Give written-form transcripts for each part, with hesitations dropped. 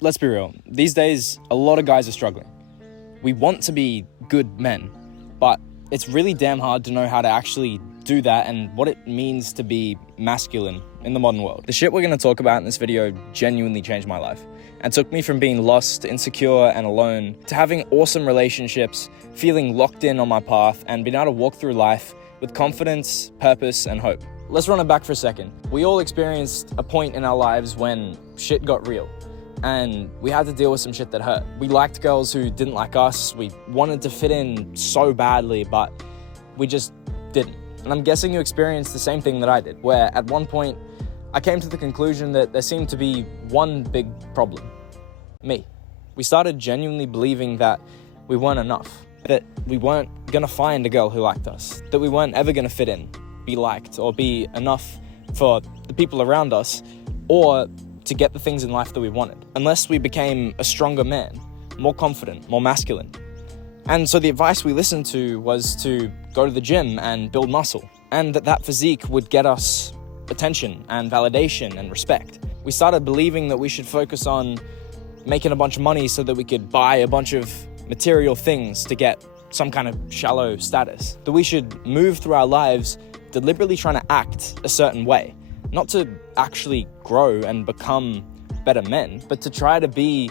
let's be real. These days, a lot of guys are struggling. We want to be good men, but it's really damn hard to know how to actually do that and what it means to be masculine in the modern world. The shit we're going to talk about in this video genuinely changed my life and took me from being lost, insecure, and alone to having awesome relationships, feeling locked in on my path, and being able to walk through life with confidence, purpose, and hope. Let's run it back for a second. We all experienced a point in our lives when shit got real and we had to deal with some shit that hurt. We liked girls who didn't like us. We wanted to fit in so badly, but we just didn't. And I'm guessing you experienced the same thing that I did, where at one point I came to the conclusion that there seemed to be one big problem: me. We started genuinely believing that we weren't enough, that we weren't gonna find a girl who liked us, that we weren't ever gonna fit in, be liked, or be enough for the people around us, or to get the things in life that we wanted, unless we became a stronger man, more confident, more masculine. And so the advice we listened to was to go to the gym and build muscle, and that physique would get us attention and validation and respect. We started believing that we should focus on making a bunch of money so that we could buy a bunch of material things to get some kind of shallow status, that we should move through our lives deliberately trying to act a certain way, not to actually grow and become better men, but to try to be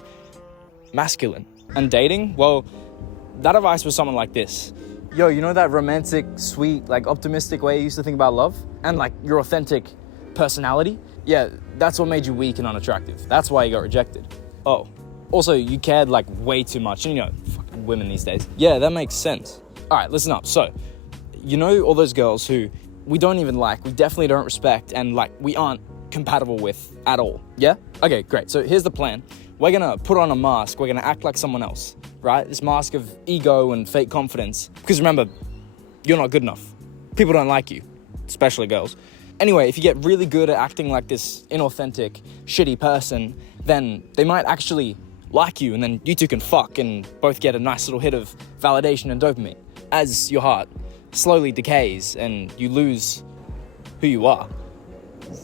masculine. And dating, well, that advice was something like this: yo, you know that romantic, sweet, like optimistic way you used to think about love? And like your authentic personality? Yeah, that's what made you weak and unattractive. That's why you got rejected. Oh, also you cared like way too much, and you know, fucking women these days. Yeah, that makes sense. All right, listen up. So, you know all those girls who we don't even like, we definitely don't respect, and like we aren't compatible with at all, yeah? Okay, great. So here's the plan. We're gonna put on a mask. We're gonna act like someone else, right? This mask of ego and fake confidence. Because remember, you're not good enough. People don't like you, especially girls. Anyway, if you get really good at acting like this inauthentic, shitty person, then they might actually like you, and then you two can fuck and both get a nice little hit of validation and dopamine as your heart slowly decays and you lose who you are.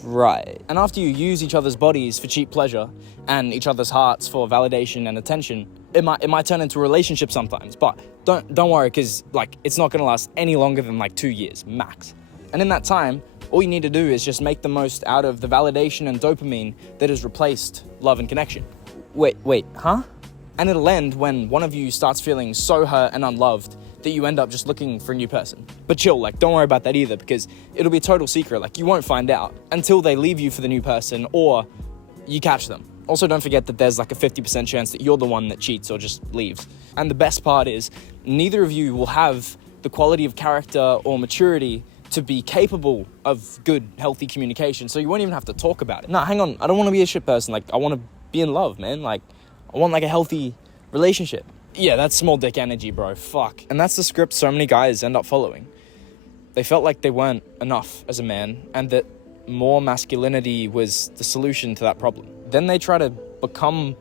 Right. And after you use each other's bodies for cheap pleasure and each other's hearts for validation and attention, it might turn into a relationship sometimes. But don't worry, because like it's not gonna last any longer than like 2 years max. And in that time, all you need to do is just make the most out of the validation and dopamine that has replaced love and connection. Wait, huh? And it'll end when one of you starts feeling so hurt and unloved that you end up just looking for a new person. But chill, like don't worry about that either, because it'll be a total secret. Like you won't find out until they leave you for the new person or you catch them. Also, don't forget that there's like a 50% chance that you're the one that cheats or just leaves. And the best part is neither of you will have the quality of character or maturity to be capable of good, healthy communication, so you won't even have to talk about it. Nah, hang on, I don't want to be a shit person. Like I want to be in love, man. Like I want like a healthy relationship. Yeah, that's small dick energy, bro. Fuck. And that's the script so many guys end up following. They felt like they weren't enough as a man and that more masculinity was the solution to that problem. Then they try to become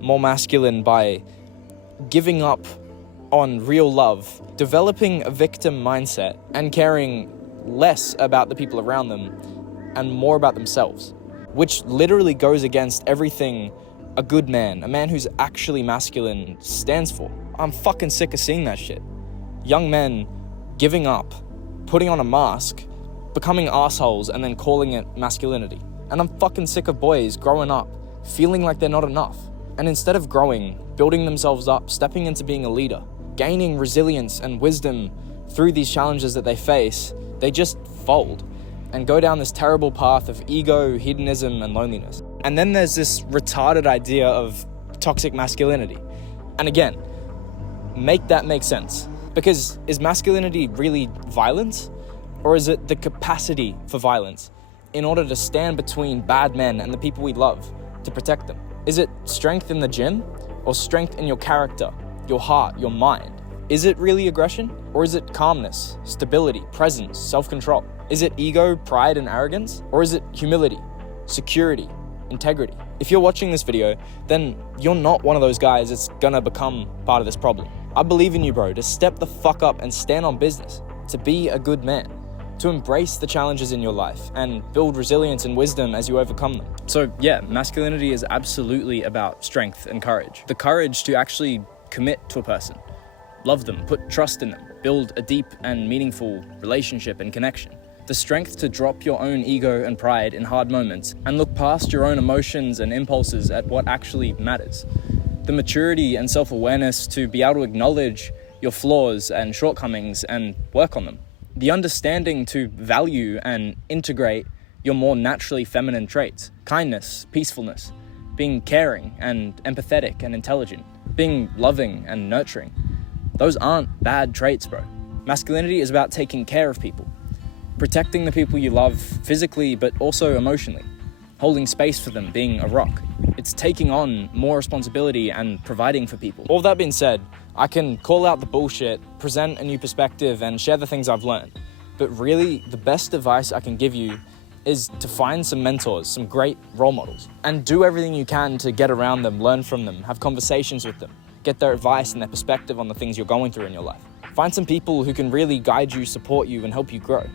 more masculine by giving up on real love, developing a victim mindset, and caring less about the people around them and more about themselves, which literally goes against everything a good man, a man who's actually masculine, stands for. I'm fucking sick of seeing that shit. Young men giving up, putting on a mask, becoming assholes, and then calling it masculinity. And I'm fucking sick of boys growing up, feeling like they're not enough. And instead of growing, building themselves up, stepping into being a leader, gaining resilience and wisdom through these challenges that they face, they just fold and go down this terrible path of ego, hedonism, and loneliness. And then there's this retarded idea of toxic masculinity. And again, make that make sense. Because is masculinity really violence? Or is it the capacity for violence in order to stand between bad men and the people we love to protect them? Is it strength in the gym or strength in your character, your heart, your mind? Is it really aggression? Or is it calmness, stability, presence, self-control? Is it ego, pride, and arrogance? Or is it humility, security, integrity? If you're watching this video, then you're not one of those guys that's gonna become part of this problem. I believe in you, bro, to step the fuck up and stand on business, to be a good man. to embrace the challenges in your life and build resilience and wisdom as you overcome them. So yeah, masculinity is absolutely about strength and courage. The courage to actually commit to a person, love them, put trust in them, build a deep and meaningful relationship and connection. The strength to drop your own ego and pride in hard moments and look past your own emotions and impulses at what actually matters. The maturity and self-awareness to be able to acknowledge your flaws and shortcomings and work on them. The understanding to value and integrate your more naturally feminine traits. Kindness, peacefulness, being caring and empathetic and intelligent, being loving and nurturing. Those aren't bad traits, bro. Masculinity is about taking care of people, protecting the people you love physically but also emotionally, holding space for them, being a rock. It's taking on more responsibility and providing for people. All that being said, I can call out the bullshit, present a new perspective, and share the things I've learned. But really, the best advice I can give you is to find some mentors, some great role models, and do everything you can to get around them, learn from them, have conversations with them, get their advice and their perspective on the things you're going through in your life. Find some people who can really guide you, support you, and help you grow.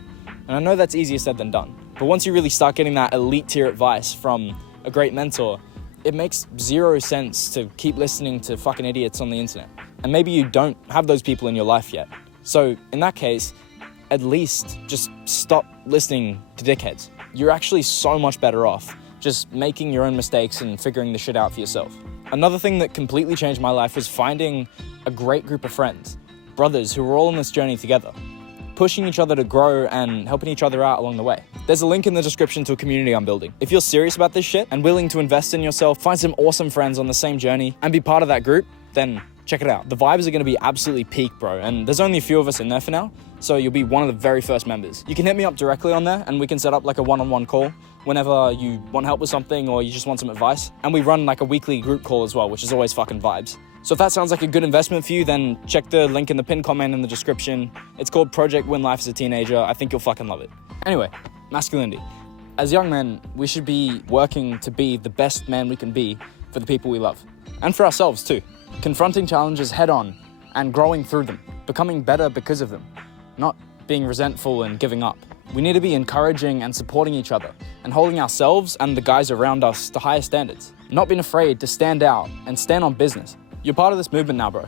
And I know that's easier said than done, but once you really start getting that elite tier advice from a great mentor, it makes zero sense to keep listening to fucking idiots on the internet. And maybe you don't have those people in your life yet. So in that case, at least just stop listening to dickheads. You're actually so much better off just making your own mistakes and figuring the shit out for yourself. Another thing that completely changed my life was finding a great group of friends, brothers who were all on this journey together, pushing each other to grow and helping each other out along the way. There's a link in the description to a community I'm building. If you're serious about this shit and willing to invest in yourself, find some awesome friends on the same journey, and be part of that group, then check it out. The vibes are going to be absolutely peak, bro, and there's only a few of us in there for now, so you'll be one of the very first members. You can hit me up directly on there, and we can set up like a one-on-one call whenever you want help with something or you just want some advice. And we run like a weekly group call as well, which is always fucking vibes. So if that sounds like a good investment for you, then check the link in the pinned comment in the description. It's called Project Win Life as a Teenager. I think you'll fucking love it. Anyway, masculinity. As young men, we should be working to be the best man we can be for the people we love. And for ourselves too. Confronting challenges head on and growing through them. Becoming better because of them. Not being resentful and giving up. We need to be encouraging and supporting each other and holding ourselves and the guys around us to higher standards. Not being afraid to stand out and stand on business. You're part of this movement now, bro,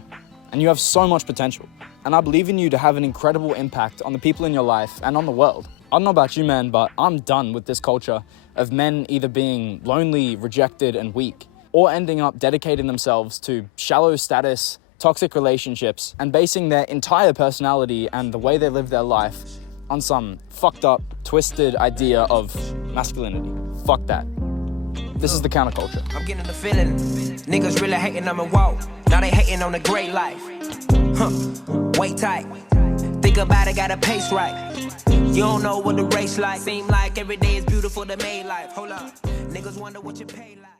and you have so much potential. And I believe in you to have an incredible impact on the people in your life and on the world. I don't know about you, man, but I'm done with this culture of men either being lonely, rejected, and weak, or ending up dedicating themselves to shallow status, toxic relationships, and basing their entire personality and the way they live their life on some fucked up, twisted idea of masculinity. Fuck that. This is the counterculture. I'm getting the feeling. Niggas really hating on my walk. Now they hating on the great life. Wait tight. Think about it, gotta pace right. You don't know what the race like. Seem like every day is beautiful to make life. Hold up. Niggas wonder what you pay like.